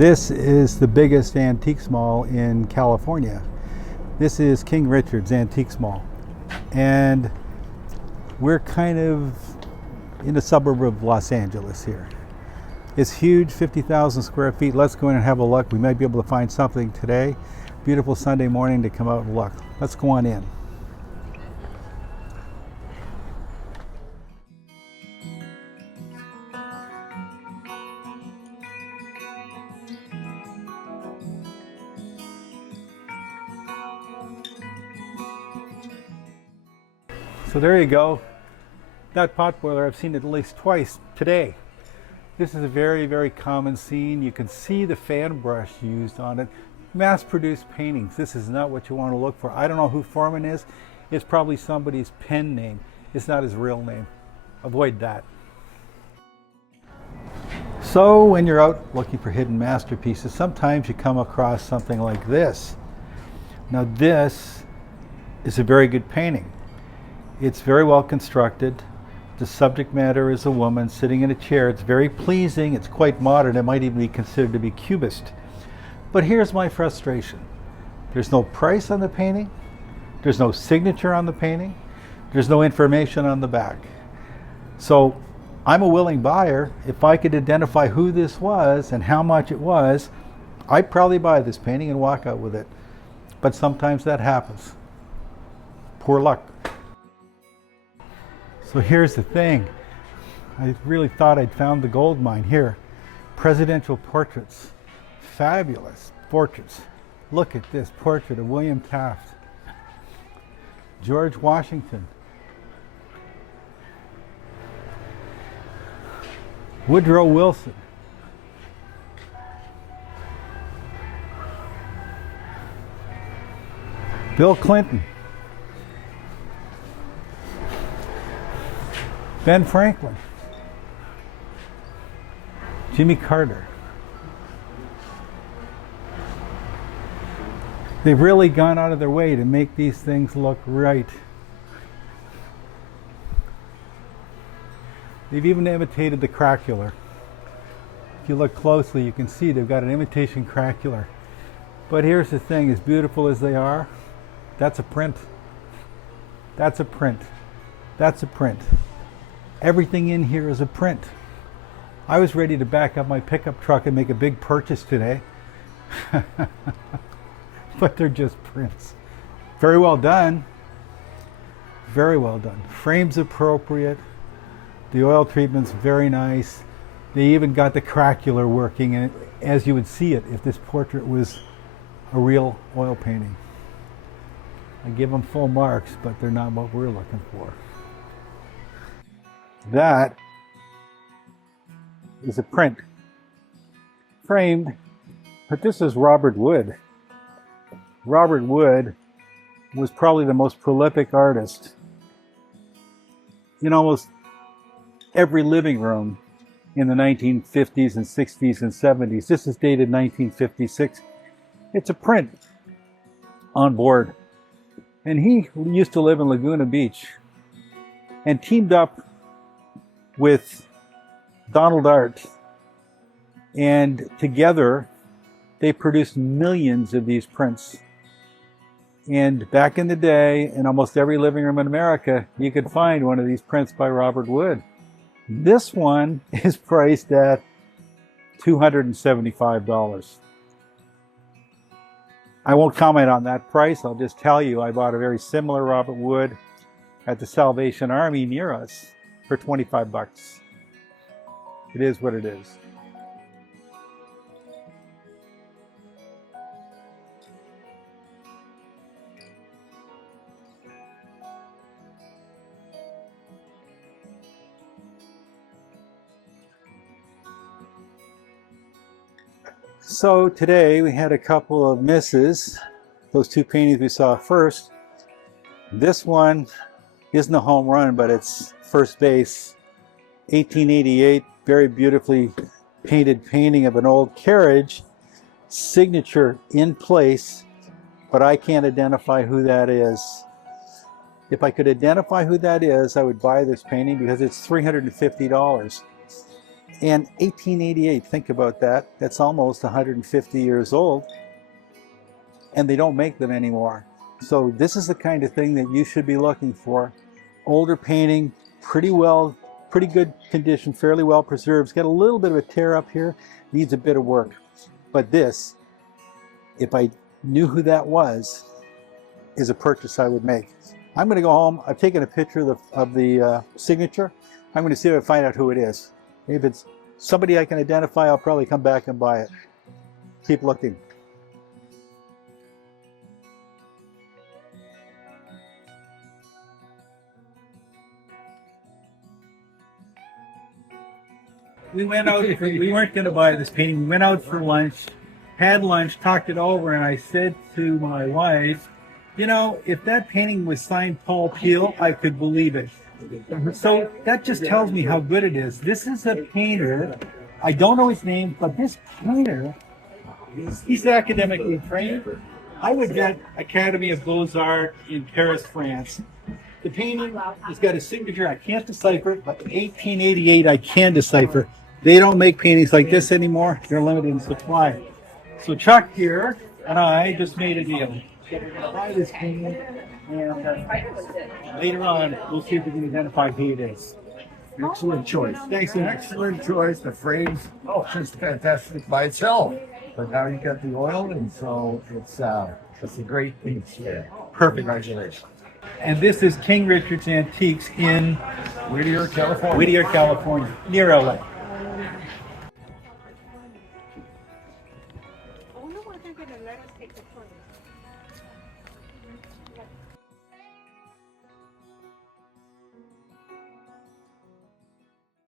This is the biggest antiques mall in California. This is King Richard's Antiques Mall. And we're kind of in a suburb of Los Angeles here. It's huge, 50,000 square feet. Let's go in and have a look. We might be able to find something today. Beautiful Sunday morning to come out and look. Let's go on in. So there you go. That pot boiler, I've seen it at least twice today. This is a very, very common scene. You can see the fan brush used on it. Mass-produced paintings. This is not what you want to look for. I don't know who Foreman is. It's probably somebody's pen name. It's not his real name. Avoid that. So when you're out looking for hidden masterpieces, sometimes you come across something like this. Now this is a very good painting. It's very well constructed. The subject matter is a woman sitting in a chair. It's very pleasing. It's quite modern. It might even be considered to be cubist. But here's my frustration. There's no price on the painting. There's no signature on the painting. There's no information on the back. So I'm a willing buyer. If I could identify who this was and how much it was, I'd probably buy this painting and walk out with it. But sometimes that happens. Poor luck. So here's the thing. I really thought I'd found the gold mine here. Presidential portraits. Fabulous portraits. Look at this portrait of William Taft. George Washington. Woodrow Wilson. Bill Clinton. Ben Franklin, Jimmy Carter. They've really gone out of their way to make these things look right. They've even imitated the craquelure. If you look closely, you can see they've got an imitation craquelure. But here's the thing, as beautiful as they are, that's a print. That's a print. That's a print. Everything in here is a print. I was ready to back up my pickup truck and make a big purchase today. But they're just prints. Very well done. Very well done. Frame's appropriate. The oil treatment's very nice. They even got the craquelure working, and as you would see it if this portrait was a real oil painting. I give them full marks, but they're not what we're looking for. That is a print, framed, but this is Robert Wood. Robert Wood was probably the most prolific artist in almost every living room in the 1950s and 60s and 70s. This is dated 1956. It's a print on board. And he used to live in Laguna Beach and teamed up with Donald Art, and together they produced millions of these prints. And back in the day, in almost every living room in America, you could find one of these prints by Robert Wood. This one is priced at $275. I won't comment on that price. I'll just tell you I bought a very similar Robert Wood at the Salvation Army near us for 25 bucks. It is what it is. So today we had a couple of misses. Those two paintings we saw first. This one isn't a home run, but it's first base. 1888, very beautifully painted painting of an old carriage, signature in place, but I can't identify who that is. If I could identify who that is, I would buy this painting because it's $350. And 1888, think about that. That's almost 150 years old. And they don't make them anymore. So this is the kind of thing that you should be looking for. Older painting, pretty good condition, fairly well preserved. It's got a little bit of a tear up here, needs a bit of work. But this, if I knew who that was, is a purchase I would make. I'm going to go home. I've taken a picture of the signature. I'm going to see if I find out who it is. If it's somebody I can identify, I'll probably come back and buy it. Keep looking. We went out, we weren't going to buy this painting. We went out for lunch, had lunch, talked it over, and I said to my wife, you know, if that painting was signed Paul Peel, I could believe it. So that just tells me how good it is. This is a painter, I don't know his name, but this painter, he's academically trained. I would get Academy of Beaux-Arts in Paris, France. The painting has got a signature I can't decipher, but 1888 I can decipher. They don't make paintings like this anymore. They're limited in supply. So Chuck here and I just made a deal. We're going to buy this painting, and later on we'll see if we can identify who it is. Excellent choice. Thanks. Excellent choice. The frame's just fantastic by itself. But now you got the oil, and so it's a great piece. Yeah. Perfect. Congratulations. And this is King Richard's Antiques in Whittier, California. Whittier, California, near LA.